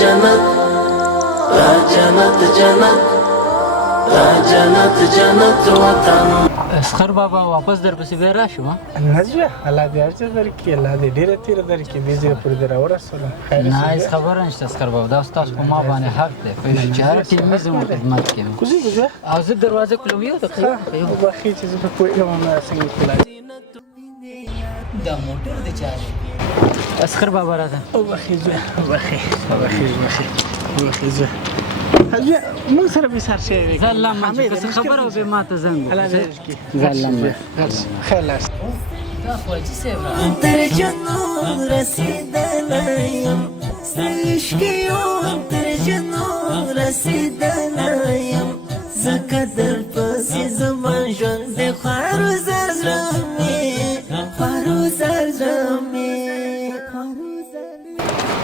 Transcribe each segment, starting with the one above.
جنت را جنت جنت را جنت جنت وطن. اسخر بابا واپس در پسې بیا راشم. نه ځه الله دې هر څه درکړي، الله دې ډېره تېره درکړي، دې ځای پورې دې راورسولم. نه هېڅ خبره نشته اسخر بابا، دا ستاسو په ما باندې حق دی چې هر ټیمي زموږ خدمت کوي. کوزي کوزه او زه دروازه کلم یو دقیقه وبخښئ چې زه په پوهېږم همدا څنګه کولای دا موټر دی چا دی؟ اسخر بابا راځه. وبخښئ زه وبخښئ زه حاجي موږ سره به سر شوی وي. زه الله مانځي که څه خبره وه بیا ما ته زنګ الله دې وکړه. رزق زه الله مانځي. خیر لاس دا خو حاجي صاحب تر جنون رسیدلی یم سرشکي یم تر جنون رسیدلی یم ځکه در پسې زما ژوند د خوارو زر زړه مې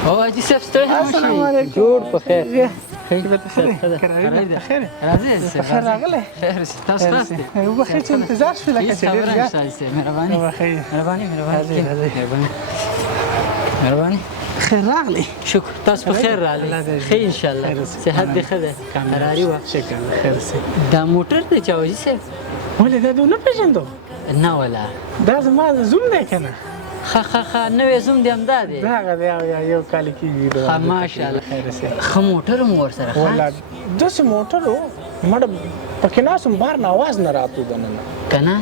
او حاجي صاحب ستړی هم السلام شئ. علیکم. جوړ په خیر. خیر خیر راځئ خیر راغلی. خیر تاسو تاسو دی. وبخښئ چې انتظار شو لکه چې ډېر زیات. مهرباني وبخښئ. مهرباني راځئ. مهرباني خیر راغلی. شکر تاسو په خیر راغلی. ښه انشاءالله صحت دې ښه دی قراري وه. شکر خیر سي. دا موټر دی چې حاجي صاحب ولې دا دې ونه پېژندو؟ نه ولا دا زما زوم دی که نه؟ ښه نوی زوم دی همدا دی. دا هغه دی یو کال کېږي. ښه ماشاءالله خیر سي. ښه موټر هم ورسره ښه والله داسې موټر و مړه پکې ناست وم بهر نه اواز نه راتلو دننه. که نه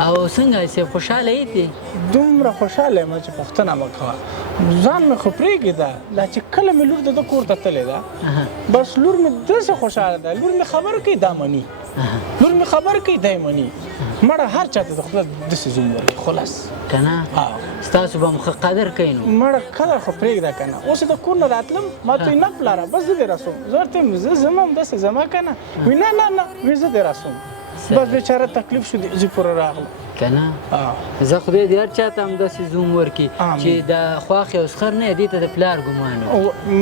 او څنګه صاحب خوشحاله یې دی؟ دومره خوشحاله یم چې پوښتنه مه کوه. ځان مې خو پرېږده دا چې کله مې لور د ده کور ته تلې ده بس لور مې داسې خوشحاله ده. لور مې خبر کوي دا مني، لور مې خبر کوي دی مني. مړه هر چا ته د خدای داسې زوم ورکړي خلاص. که نه ستاسو به هم ښه قدر کوي نو. مړه قدر خو پرېږده که نه. اوس د کور نه راتلم ما ته وایي نه پلاره بس زه دې رسوم. زه ورته وایم زه ځم هم داسې ځمه که نه؟ وایي نه وایي زه دې رسوم. بس بیچاره تکلیف شو دې پورې راغله. که نه زه خدای دې هر چا ته همداسې زوم ورکړي چې د خواښ یو سخر نه دې ته د پلار ګمان وي.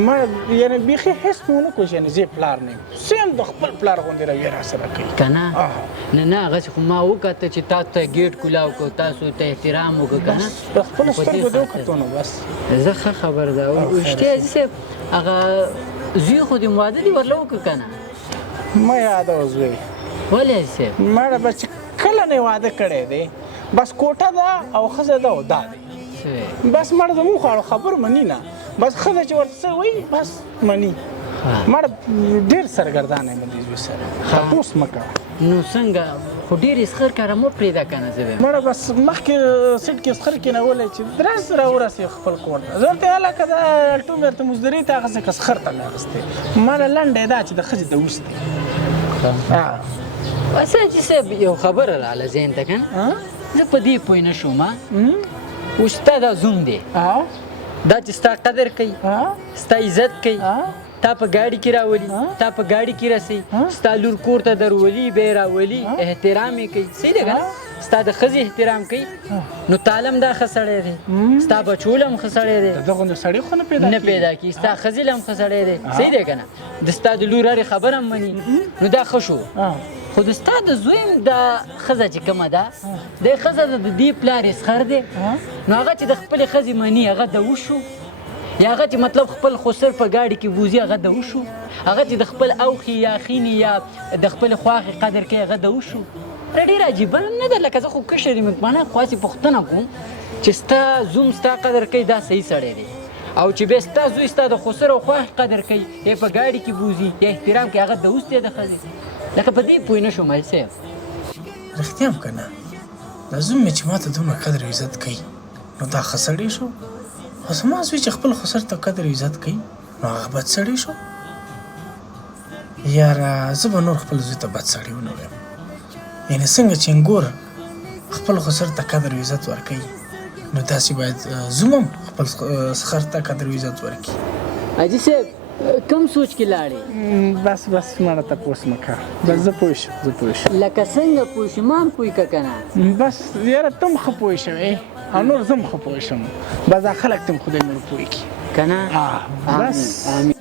ما یعنې بیخي حس مې ونه کړو چې یعنې زه پلار نه یم. سیم د خپل پلار غوندې رویه راسره کوي. که نه نه هغسې خو ما وکته چې تاسو ته ګیټ کولاو کړو تاسو ته احترام وکړو که نه د خپلو سترګو دې وکتو نو بس. زه ښه خبره ده رښتیا حاجي صاحب هغه زوی خو دې واده دې ورله وکړه که نه؟ مه یادوه زوی. ولې حاجي صاحب؟ مړه بس چې کله نه واده کړی دی بس کوټه ده او ښځه ده او دا دی بس. مړه زموږ خو خبر مني نه بس ښځه چې ورته څه وایي بس مني. مړه ډېر سرګردانه یم دې زوی سره تپوس مه کوه. نو څنګه خو ډېر اسخر کاره مه پرېږده که نه زه به مړه بس مخکې سیټ کې اسخر کېنولی چې درس راورسېږي خپل کور ته. زه ورته هلکه دا الټو مې ورته مزدورۍ ته هغسې که اسخر ته مې اخیستی. مړه لنډه دا چې د ښځې د اوس دی. بس حاجي صاحب یو خبره راغله ذهن ته که نه زه په دې پوه نه شوم اوس ستا دا زوم دی دا چې ستا قدر کوي ستا عزت کوي تا په ګاډي کې راولي تا په ګاډي کې رسوي ستا لور کور ته درولي بیا یې راولي احترام یې کوي صحیح دی که نه ستا د ښځې احترام کوي نو تعالی هم دا ښه سړی دی ستا بچو له هم ښه سړی دی د غوندې سړی خو نه پیدا کېږي ستا ښځې له هم ښه سړی دی صحیح دی که نه د ستا د لور هرې خبره هم مني نو دا ښه شو. خو د ستا د زوی دا ښځه چې کومه ده دی ښځه د دې پلار اسخر دی نو هغه چې د خپلې ښځې مني هغه د وشو یا هغه چې مطلب خپل خسر په ګاډي کې بوځي هغه د وشو هغه چې د خپل اوښي یا خینې یا د خپلې خواښې قدر کوي هغه د وشو. دا ډېره عجیبه نه ده لکه زه خو کشر یم مانه خو هسې پوښتنه کوم چې ستا زوم ستا قدر کوي دا صحیح سړی دی او چې بیا ستا زوی ستا د خسر او خواښې قدر کوي یا په ګاډي کې بوځي یا احترام کوي هغه د اوس دی د ښځې لکه په دې پوه نه شوم حاجي صاحب. رښتیا هم که نه دا زوم مې چې ما ته دومره قدر او عزت کوي نو دا ښه سړی شو. خو زما زوی چې خپل خسر ته قدر او عزت کوي نو هغه بد سړی شو. یاره زه به نور خپل زوی ته بد سړی ونه وایم. یعنې څنګه چې انګور خپل خسر ته قدر او عزت ورکوي نو داسې باید زوم هم خپل خر ته قدر او عزت ورکړي. حاجي صاحب کم سوچ کې لاړې؟ بس مړه تپوس مه کوه بس زه پوه شم لکه څنګه پوه شم ما هم پوه که که نه بس یاره ته هم ښه پوه شوې او نور زه هم ښه پوه شم بس دا خلک ته هم خدای نور پوه کړي که نه بس آمین